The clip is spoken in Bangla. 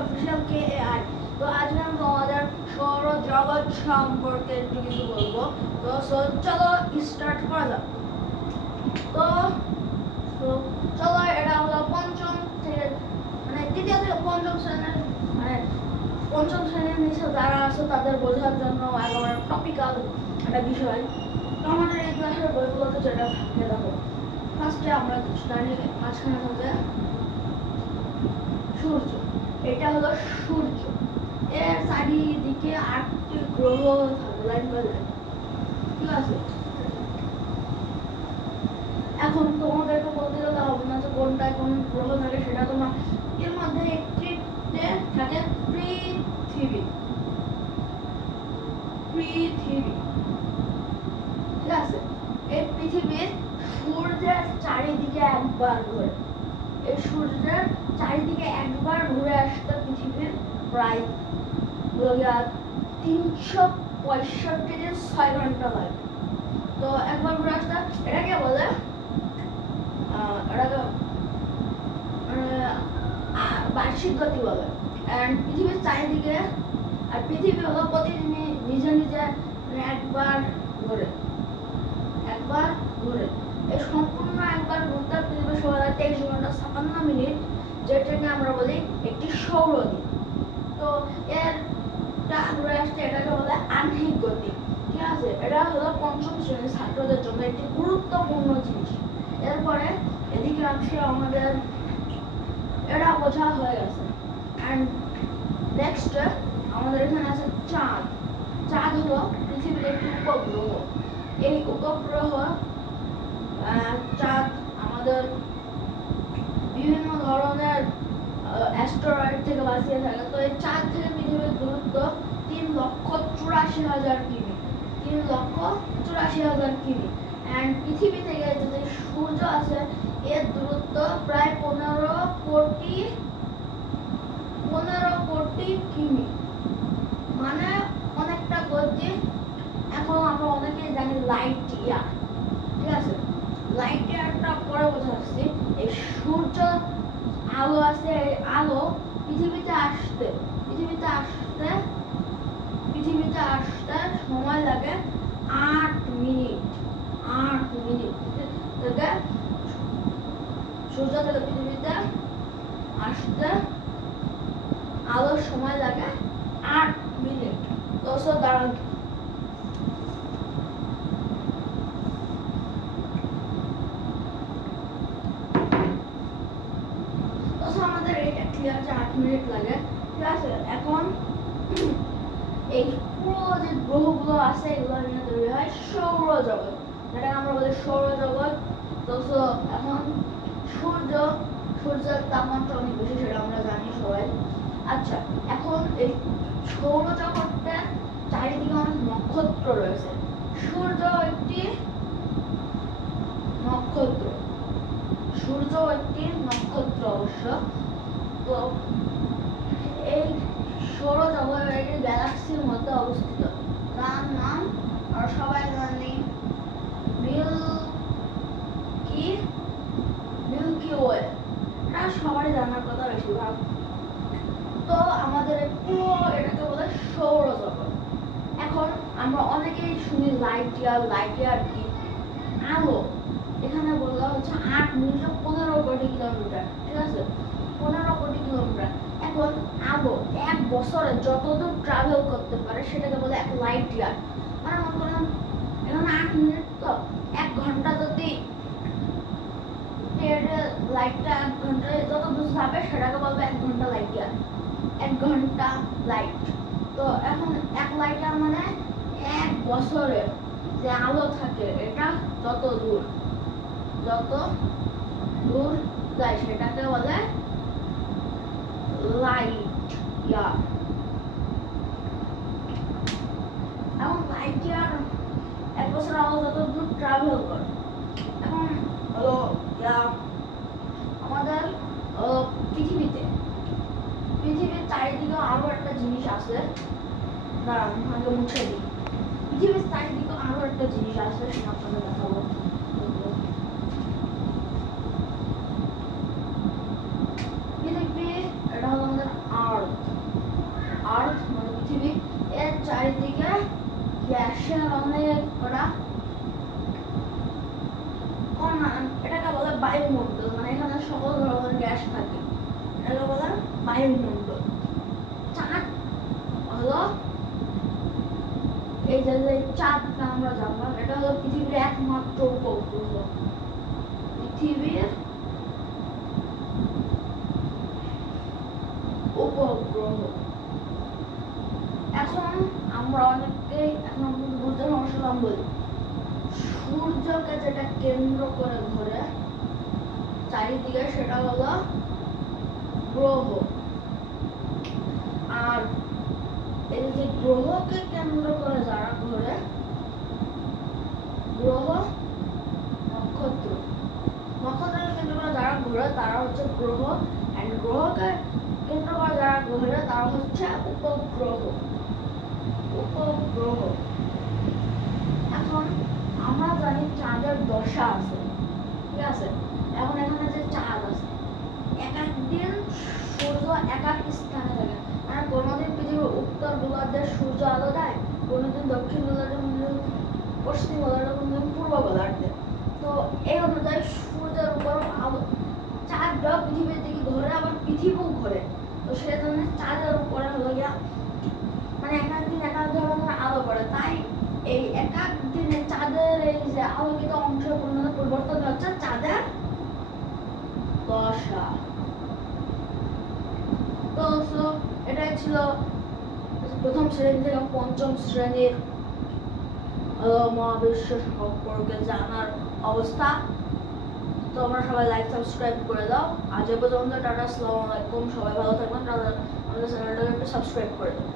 Official KAI। তো আজকে আমি তোমাদের সৌরজগৎ সম্পর্কে একটু কিছু বলবো। তো চলো স্টার্ট করা যাক। তো চলো, এটা হলো পঞ্চম থেকে মানে তৃতীয় থেকে পঞ্চম শ্রেণীর পঞ্চম শ্রেণীর নিচে যারা আছে তাদের বোঝার জন্য একেবারে টপিক্যাল একটা বিষয়। তো আমাদের এই ক্লাসের বইগুলোতে যেটা থাকে, দেখো ফার্স্টে আমরা জানি মাঝখানে থাকে সূর্য। এটা হলো সূর্য, এর চারিদিকে 8টি গ্রহ থাকে লাইন বাই লাইন, ঠিক আছে? এখন তোমাদেরকে বলতে গেলে হবে না যে কোনটায় কোন গ্রহ থাকে, সেটা তোমার এর মধ্যে একটিতে থাকে পৃথিবী। ঠিক আছে, এই পৃথিবীর সূর্যের চারিদিকে একবার ঘোরে। এই সূর্যের চারিদিকে একবার ঘুরে আসতে পৃথিবীর প্রায় 365 দিন 6 ঘন্টা লাগে। তো একবার ঘুরে আসতে এটাকে বলে এটাকে বার্ষিক গতি বলে। অ্যান্ড পৃথিবীর চারিদিকে, আর পৃথিবী হলো প্রতিদিনই নিজে নিজে একবার ঘোরে। এই সম্পূর্ণ একবার ঘুরতে পৃথিবীর সময় লাগে 23 ঘন্টা 56 মিনিট, যেটাকে আমরা বলি একটি সৌরদিন। তো এর ঘুরে আসতে এটাকে বলে আহ্নিক গতি, ঠিক আছে? এটা হলো পঞ্চম শ্রেণীর ছাত্রদের জন্য একটি গুরুত্বপূর্ণ জিনিস। এরপরে এদিকে অংশে আমাদের এটা বোঝা হয়ে গেছে। অ্যান্ড নেক্সট আমাদের এখানে আছে চাঁদ। চাঁদ হলো পৃথিবীর একটি উপগ্রহ। এই উপগ্রহ চাঁদ আমাদের বিভিন্ন ধরনের অ্যাস্টেরয়েড থেকে বাঁচিয়ে থাকে। তো এই চাঁদ থেকে পৃথিবীর দূরত্ব 3,84,000 কিমি। 3,84,000 কিমি। অ্যান্ড পৃথিবী থেকে যে সূর্য আছে এর দূরত্ব প্রায় 15 কোটি কিমি, মানে অনেকটা গতি। এখন আমরা অনেকেই জানি লাইট ইয়ার, ঠিক আছে? লাইট ইয়ারটা পরে বোঝাচ্ছি। এই সূর্য আলো আছে, এই আলো পৃথিবীতে আসতে সময় লাগে 8 মিনিট। থেকে সূর্য থেকে পৃথিবীতে আসতে আলোর সময় লাগে 8 মিনিট। তো দাঁড়ান, আমাদের এটা ক্লিয়ার যে 8 মিনিট লাগে, ঠিক আছে? এখন এই পুরো যে গ্রহগুলো আছে এগুলো নিয়ে তৈরি হয় সৌরজগৎ, যেটা আমরা বলি সৌরজগৎ। তো এখন সূর্যের তাপমাত্রা অনেক বেশি, সেটা আমরা জানি সবাই। আচ্ছা, এখন এই সৌরজগৎটা চারিদিকে অনেক নক্ষত্র রয়েছে। সূর্য একটি নক্ষত্র অবশ্য। তো এই সৌরজগৎ একটি গ্যালাক্সির মধ্যে অবস্থিত, তার নাম আর সবাই জানি মিল্কি ওয়ে। এটা সবাই জানার কথা বেশিরভাগ। তো আমাদের পুরো এটাকে বলে সৌরজগৎ। এখন আমরা অনেকেই শুনি লাইট ইয়ার কি? আলো। এখানে বলা হচ্ছে 8 মিনিট 15 কোটি কিলোমিটার, ঠিক আছে? 15 কোটি কিলোমিটার। এখন আলো 1 বছরে যতদূর ট্রাভেল করতে পারে সেটাকে বলে 1 লাইট ইয়ার। মানে মনে করেন এখানে 8 মিনিট, তো 1 ঘন্টা যদি লাইটটা 1 ঘন্টায় যত দূর যাবে সেটাকে বলবে 1 ঘন্টা লাইট ইয়ার। 1 ঘন্টা লাইট। তো এখন 1 লাইট ইয়ার মানে 1 বছরে যে আলো থাকে এটা যত দূর যায় সেটাকে বলে লাইট ইয়ার। এখন লাইট ইয়ার 1 বছর আলো যত দূর ট্রাভেল করে। এখন হলো আমাদের পৃথিবীর চারিদিকে আরো একটা জিনিস আছে। দাঁড়ান আগে মুছে দিই। পৃথিবীর চারিদিকে আরো একটা জিনিস আছে, সেটা আপনাদের দেখাবো। পৃথিবী এটা হলো আমাদের আর্থ। মানে ওরা এটাকে বলে বায়ুমণ্ডল, মানে এখানে সকল ধরনের গ্যাস থাকে, এটাকে বলে বায়ুমণ্ডল। চাঁদ হলো এই যে চাঁদটা আমরা জানলাম, এটা হলো পৃথিবীর একমাত্র উপগ্রহ। পৃথিবীর উপগ্রহ। এখন আমরা অনেককেই এখন বুঝতে সমস্যা বলি, সূর্যকে যেটা কেন্দ্র করে ঘোরে চারিদিকে সেটা হলো গ্রহ। আর এই যে গ্রহকে কেন্দ্র করে যারা ঘোরে, গ্রহ নক্ষত্র, নক্ষত্রকে কেন্দ্র করে যারা ঘোরে তারা হচ্ছে গ্রহ, এন্ড গ্রহকে কেন্দ্র করে যারা ঘোরে তারা হচ্ছে উপগ্রহ। উপগ্রহ। এখন আমরা জানি চাঁদের দশা আছে, ঠিক আছে? এখন এখানে যে চাঁদ আছে, এক একদিন সূর্য এক এক স্থানে থাকে, মানে কোনোদিন পৃথিবীর উত্তর গোলার্ধে সূর্য আলো দেয়, কোনোদিন দক্ষিণ গোলার্ধে, কোনোদিন পশ্চিম গোলার্ধে, কোনোদিন পূর্ব গোলার্ধে। তো এই অনুযায়ী সূর্যের উপর আলো, চাঁদটা পৃথিবীর দিকে ঘোরে, আবার পৃথিবীও ঘোরে। তো সেই জন্য চাঁদের উপরে হলো গিয়া মানে এক একদিন এক এক ধরনের আলো পড়ে, তাই এই এক এক দিনে চাঁদের এই যে আলোকিত অংশ পরিবর্তন হচ্ছে চাঁদের দশা। তো এটাই ছিল প্রথম শ্রেণী থেকে পঞ্চম শ্রেণীর মহাবিশ্ব সম্পর্কে জানার অবস্থা। তো আমরা সবাই লাইক সাবস্ক্রাইব করে দাও। আজ এ পর্যন্ত, টাটা, আসসালামু আলাইকুম। সবাই ভালো থাকবেন, আমাদের চ্যানেলটাকে একটু সাবস্ক্রাইব করে দাও।